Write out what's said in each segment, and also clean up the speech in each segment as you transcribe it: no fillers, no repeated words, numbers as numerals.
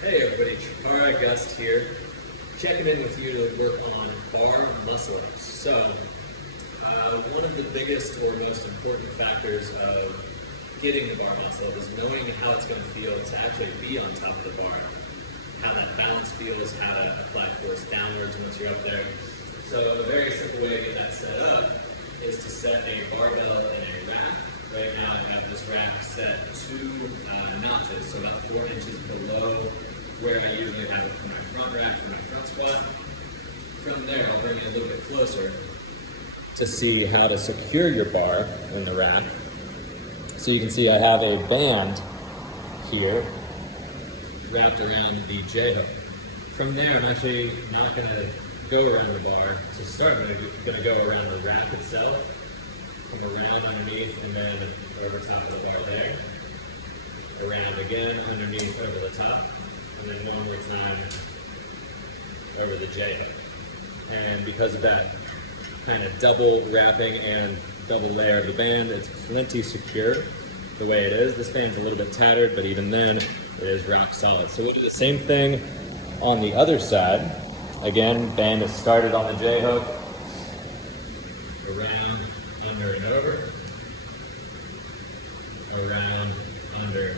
Hey everybody, Chikara Gust here, checking in with you to work on bar muscle-ups. So, one of the biggest or most important factors of getting the bar muscle-up is knowing how it's going to feel to actually be on top of the bar, how that balance feels, how to apply force downwards once you're up there. So a very simple way to get that set up is to set a barbell in a rack. Right now I have this rack set 2 notches, so about 4 inches below where I usually have it for my front rack, for my front squat. From there, I'll bring it a little bit closer to see how to secure your bar in the rack. So you can see I have a band here wrapped around the J-hook. From there, I'm actually not going to go around the bar. To start, I'm going to go around the rack itself, come around underneath, and then over top of the bar there. Around again, underneath, over the top. And then one more time over the J-hook. And because of that kind of double wrapping and double layer of the band, it's plenty secure the way it is. This band's a little bit tattered, but even then, it is rock solid. So we'll do the same thing on the other side. Again, band is started on the J-hook. Around, under, and over. Around, under,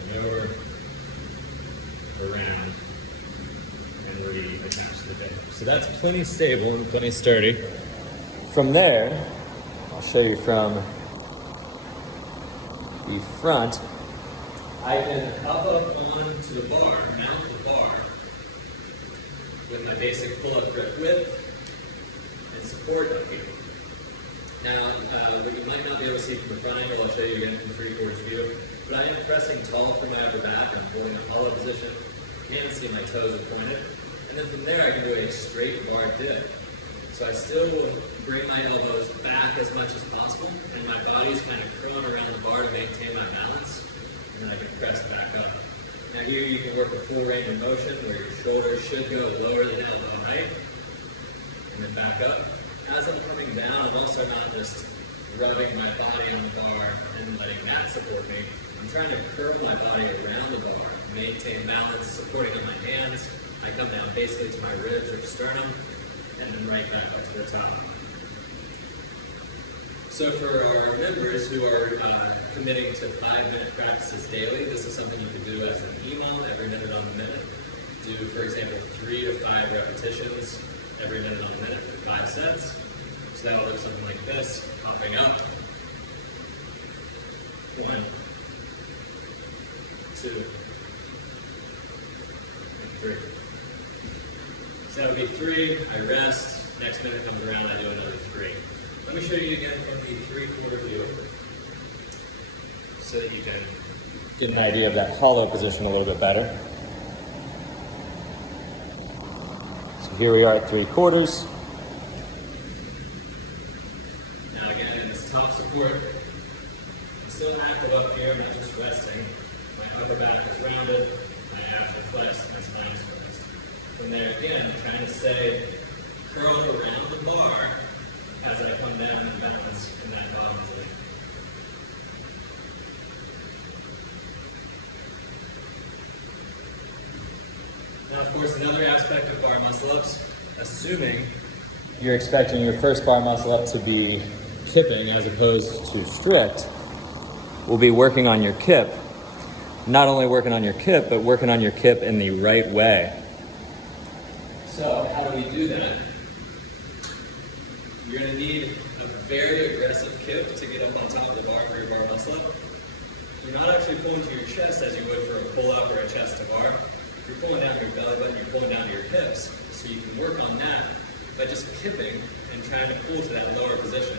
and over. Around, and reattach to the J-hook. So that's plenty stable and plenty sturdy. From there, I'll show you from the front. I can hop up onto the bar, mount the bar with my basic pull-up grip width and support up here. Now, what you might not be able to see from the front angle, I'll show you again from 3/4 view, but I am pressing tall from my upper back. I'm holding a hollow position. You can't see my toes are pointed. And then from there, I can do a straight bar dip. So I still will bring my elbows back as much as possible, and my body's kind of curling around the bar to maintain my balance, and then I can press back up. Now here you can work a full range of motion where your shoulders should go lower than elbow height, and then back up. As I'm coming down, I'm also not just rubbing my body on the bar and letting that support me. I'm trying to curl my body around the bar, maintain balance, supporting on my hands. I come down basically to my ribs or sternum, and then right back up to the top. So for our members who are committing to 5-minute practices daily, this is something you can do as an EMOM, every minute on the minute. Do, for example, 3 to 5 repetitions every minute on the minute for 5 sets. So that will look something like this, hopping up. 1, 2, 3. So that would be 3, I rest, next minute comes around, I do another 3. Let me show you again from the 3/4 view so that you can get an idea of that hollow position a little bit better. So here we are at 3/4. Now again, in this top support, I'm still active up here, I'm not just resting. My upper back is rounded, my abs are flexed, my spine is flexed. From there again, I'm trying to stay curled around the bar as I come down and balance in that bottom position. Now, of course, another aspect of bar muscle-ups, assuming you're expecting your first bar muscle-up to be kipping as opposed to strict, we'll be working on your kip. Not only working on your kip, but working on your kip in the right way. So, how do we do that? You're going to need a very aggressive kip to get up on top of the bar for your bar muscle-up. You're not actually pulling to your chest as you would for a pull-up or a chest to bar. You're pulling down your belly button, you're pulling down to your hips. So you can work on that by just kipping and trying to pull to that lower position.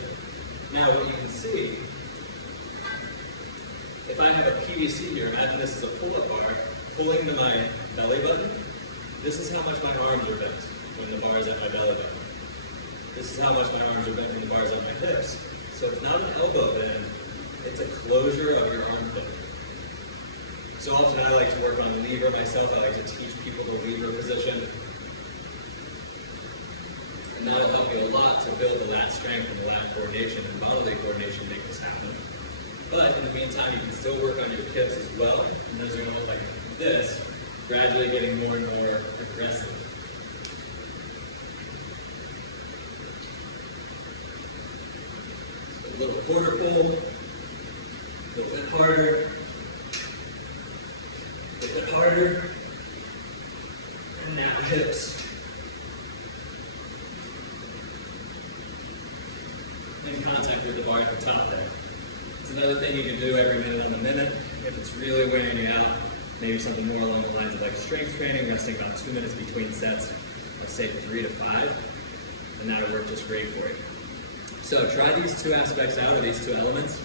Now what you can see, if I have a PVC here, imagine this is a pull-up bar, pulling to my belly button. This is how much my arms are bent when the bar is at my belly button. This is how much my arms are bent when the bar is at my hips. So it's not an elbow bend, it's a closure of your armpit. So often I like to work on lever myself. I like to teach people the lever position. And that'll help you a lot to build the lat strength and the lat coordination and bodily coordination to make this happen. But in the meantime, you can still work on your kips as well. And those are going to look like this. gradually getting more and more aggressive. So a little quarter pull, a little bit harder, a little bit harder, and now hips. In contact with the bar at the top there. It's another thing you can do every minute on the minute. If it's really wearing you out, maybe something more along the lines of like strength training, resting about 2 minutes between sets, let's say 3 to 5, and that'll work just great for you. So try these two aspects out, or these two elements.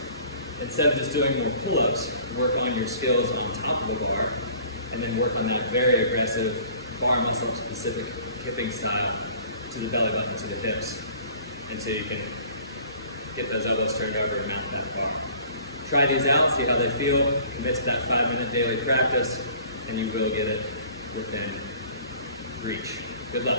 Instead of just doing more pull-ups, work on your skills on top of the bar, and then work on that very aggressive bar muscle-up specific kipping style to the belly button, to the hips, until you can get those elbows turned over and mount that bar. Try these out, see how they feel, commit to that 5-minute daily practice, and you will get it within reach. Good luck.